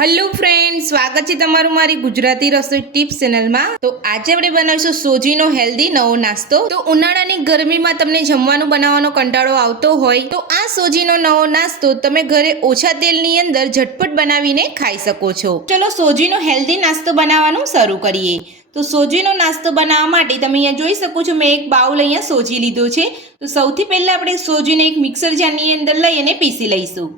Hello friend, સ્વાગત છે તમારું મારી ગુજરાતી રસોઈ ટિપ્સ ચેનલમાં। તો આજે આપણે બનાવીશું સોજીનો હેલ્ધી નવો નાસ્તો। તો ઉનાળાની ગરમીમાં તમને જમવાનું બનાવવાનો કંટાળો આવતો હોય તો આ સોજીનો નવો નાસ્તો તમે ઘરે ઓછા તેલની અંદર ઝટપટ બનાવીને ખાઈ શકો છો। ચલો સોજીનો હેલ્ધી નાસ્તો બનાવવાનું શરૂ કરીએ। તો સોજીનો નાસ્તો બનાવવા માટે તમે અહીંયા જોઈ શકો છો, મેં એક બાઉલ અહીંયા સોજી લીધો છે। તો સૌથી પહેલા આપણે સોજીને એક મિક્સર જારની અંદર લઈ અને પીસી લઈશું।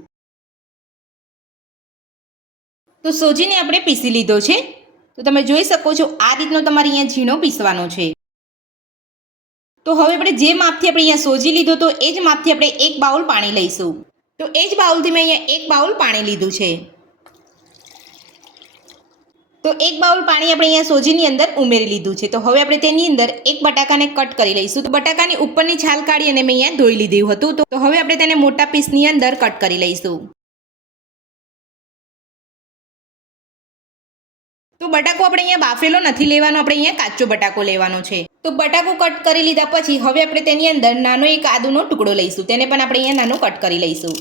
તો સોજીને આપણે પીસી લીધો છે। તો તમે જોઈ શકો છો આ રીતનો તમારે અહીંયા ઝીણો પીસવાનો છે। તો હવે આપણે જે માપથી આપણે અહીંયા સોજી લીધો તો એ જ માપથી આપણે એક બાઉલ પાણી લઈશું। તો એ જ બાઉલથી મેં અહીંયા એક બાઉલ પાણી લીધું છે। તો એક બાઉલ પાણી આપણે અહીંયા સોજીની અંદર ઉમેરી લીધું છે। તો હવે આપણે તેની અંદર એક બટાકાને કટ કરી લઈશું। તો બટાકાની ઉપરની છાલ કાઢી અને મેં અહીંયા ધોઈ લીધું હતું। તો હવે આપણે તેને મોટા પીસની અંદર કટ કરી લઈશું। તો બટાકો આપણે અહીંયા બાફેલો નથી લેવાનો, આપણે અહીંયા કાચો બટાકો લેવાનો છે। તો બટાકો કટ કરી લીધા પછી હવે આપણે તેની અંદર નાનો એક આદુનો ટુકડો લઈશું, તેને પણ આપણે અહીંયા નાનો કટ કરી લઈશું।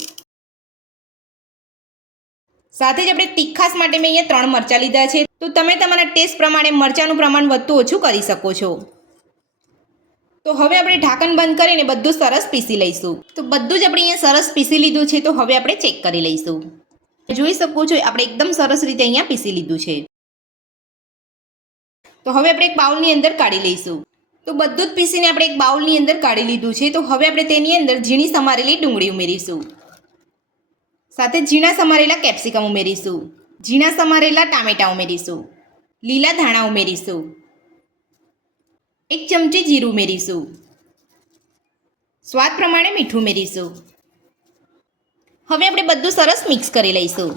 સાથે જ આપણે તીખાસ માટે મેં અહીંયા 3 મરચાં લીધા છે। તો તમે તમારા ટેસ્ટ પ્રમાણે મરચાંનું પ્રમાણ વધતું ઓછું કરી શકો છો। તો હવે આપણે ઢાંકણ બંધ કરીને બધું સરસ પીસી લઈશું। તો બધું જ આપણે અહીંયા સરસ પીસી લીધું છે। તો હવે આપણે ચેક કરી લઈશું। જોઈ શકો છો આપણે એકદમ સરસ રીતે અહીંયા પીસી લીધું છે। તો હવે આપણે એક બાઉલની અંદર કાઢી લઈશું। તો બધું જ પીસીને આપણે એક બાઉલની અંદર કાઢી લીધું છે। તો હવે આપણે તેની અંદર ઝીણી સમારેલી ડુંગળી ઉમેરીશું, સાથે ઝીણા સમારેલા કેપ્સિકમ ઉમેરીશું, ઝીણા સમારેલા ટામેટાં ઉમેરીશું, લીલા ધાણા ઉમેરીશું, 1 ચમચી જીરું ઉમેરીશું, સ્વાદ પ્રમાણે મીઠું ઉમેરીશું। હવે આપણે બધું સરસ મિક્સ કરી લઈશું।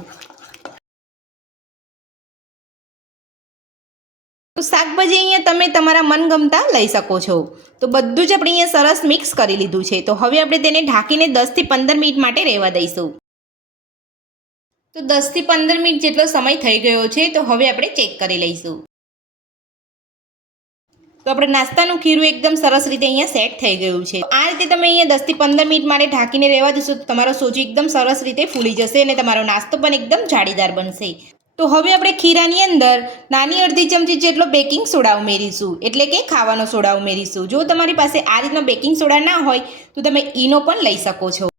તો શાકભાજી અહીંયા તમે તમારા મનગમતા લઈ શકો છો। તો બધું જ આપણે અહીંયા સરસ મિક્સ કરી લીધું છે। તો હવે આપણે તેને ઢાંકીને 10 થી 15 મિનિટ માટે રહેવા દઈશું। તો 10 થી 15 મિનિટ જેટલો સમય થઈ ગયો છે। તો હવે આપણે ચેક કરી લઈશું। તો આપણે નાસ્તાનું ખીરું એકદમ સરસ રીતે અહીંયા સેટ થઈ ગયું છે। આ રીતે તમે અહીંયા 10 થી 15 મિનિટ માટે ઢાંકીને રહેવા દેશો તો તમારો સોજી એકદમ સરસ રીતે ફૂલી જશે અને તમારો નાસ્તો પણ એકદમ જાળીદાર બનશે। તો હવે આપણે ખીરાની અંદર નાની અડધી ચમચી જેટલો બેકિંગ સોડા ઉમેરીશું, એટલે કે ખાવાનો સોડા ઉમેરીશું। જો તમારી પાસે આ રીતનો બેકિંગ સોડા ના હોય તો તમે ઈનો પણ લઈ શકો છો।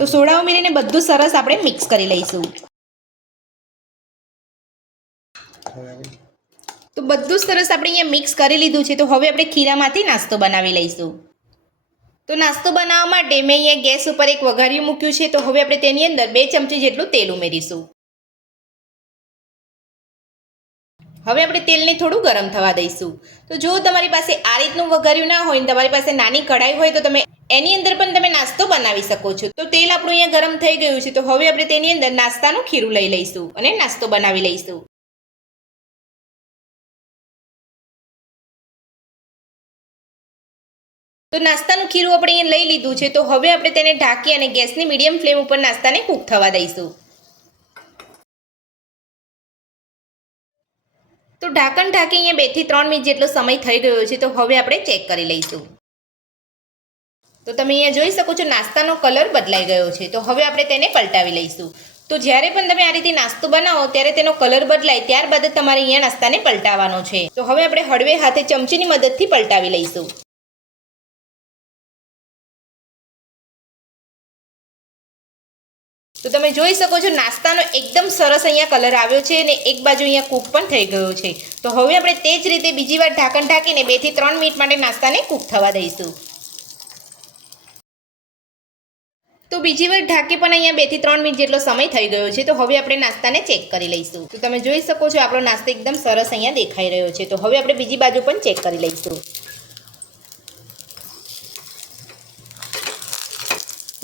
તો સોડા ઉમેરીને બધું સરસ આપણે મિક્સ કરી લઈશું। તો બધું સરસ આપણે અહીંયા મિક્સ કરી લીધું છે। તો હવે આપણે ખીરામાંથી નાસ્તો બનાવી લઈશું। તો નાસ્તો બનાવવા માટે મેં અહીંયા ગેસ ઉપર એક વઘારિયું મૂક્યું છે। તો હવે આપણે તેની અંદર 2 ચમચી જેટલું તેલ ઉમેરીશું। હવે આપણે તેલને થોડું ગરમ થવા દઈશું। તો જો તમારી પાસે આ રીતનું વઘારિયું ના હોય ને તમારી પાસે નાની કઢાઈ હોય તો તમે એની અંદર પણ તમે નાસ્તો બનાવી શકો છો। તો તેલ આપણું અહીંયા ગરમ થઈ ગયું છે। તો હવે આપણે તેની અંદર નાસ્તાનું ખીરું લઈ લઈશું અને નાસ્તો બનાવી લઈશું। તો નાસ્તાનું ખીરું આપણે અહીંયા લઈ લીધું છે। તો હવે આપણે તેને ઢાંકી અને ગેસની મીડિયમ ફ્લેમ ઉપર નાસ્તાને કૂક થવા દઈશું। તો ઢાંકણ ઢાંકી અહીંયા 2 થી 3 મિનિટ જેટલો સમય થઈ ગયો છે। તો હવે આપણે ચેક કરી લઈશું। તો તમે અહીંયા જોઈ શકો છો નાસ્તાનો કલર બદલાઈ ગયો છે। તો હવે આપણે તેને પલટાવી લઈશું। તો જ્યારે પણ તમે આ રીતે નાસ્તો બનાવો ત્યારે તેનો કલર બદલાય ત્યારબાદ તમારે અહીંયા નાસ્તાને પલટાવવાનો છે। તો હવે આપણે હળવે હાથે ચમચીની મદદથી પલટાવી લઈશું। તો તમે જોઈ શકો છો નાસ્તાનો એકદમ સરસ અહીંયા કલર આવ્યો છે અને એક બાજુ અહીંયા કૂક પણ થઈ ગયો છે। તો હવે આપણે તે જ રીતે બીજી વાર ઢાંકણ ઢાંકીને 2 થી 3 મિનિટ માટે નાસ્તાને કૂક થવા દઈશું। તો બીજી વાર ઢાંકી પણ અહીંયા 2 થી 3 મિનિટ જેટલો સમય થઈ ગયો છે। તો હવે આપણે નાસ્તાને ચેક કરી લઈશું। તો તમે જોઈ શકો છો આપણો નાસ્તો એકદમ સરસ અહીંયા દેખાઈ રહ્યો છે। તો હવે આપણે બીજી બાજુ પણ ચેક કરી લઈશું।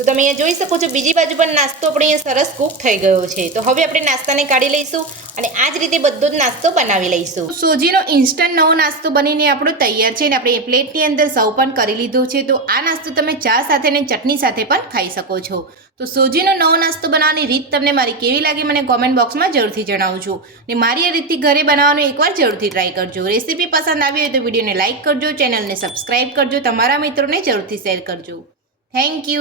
તો તમે અહીંયા જોઈ શકો છો બીજી બાજુ પણ નાસ્તો આપણે અહીંયા સરસ કૂક થઈ ગયો છે। તો હવે આપણે નાસ્તાને કાઢી લઈશું અને આ જ રીતે બધો જ નાસ્તો બનાવી લઈશું। સોજીનો ઇન્સ્ટન્ટ નવો નાસ્તો બનીને આપણો તૈયાર છે અને આપણે એ પ્લેટની અંદર સર્વ પણ કરી લીધું છે। તો આ નાસ્તો તમે ચા સાથે અને ચટણી સાથે પણ ખાઈ શકો છો। તો સોજીનો નવો નાસ્તો બનાવવાની રીત તમને મારી કેવી લાગી મને કોમેન્ટ બોક્સમાં જરૂરથી જણાવજો અને મારી આ રીતથી ઘરે બનાવવાનું એકવાર જરૂરથી ટ્રાય કરજો। રેસીપી પસંદ આવી હોય તો વિડીયોને લાઇક કરજો, ચેનલને સબસ્ક્રાઇબ કરજો, તમારા મિત્રોને જરૂરથી શેર કરજો। Thank you.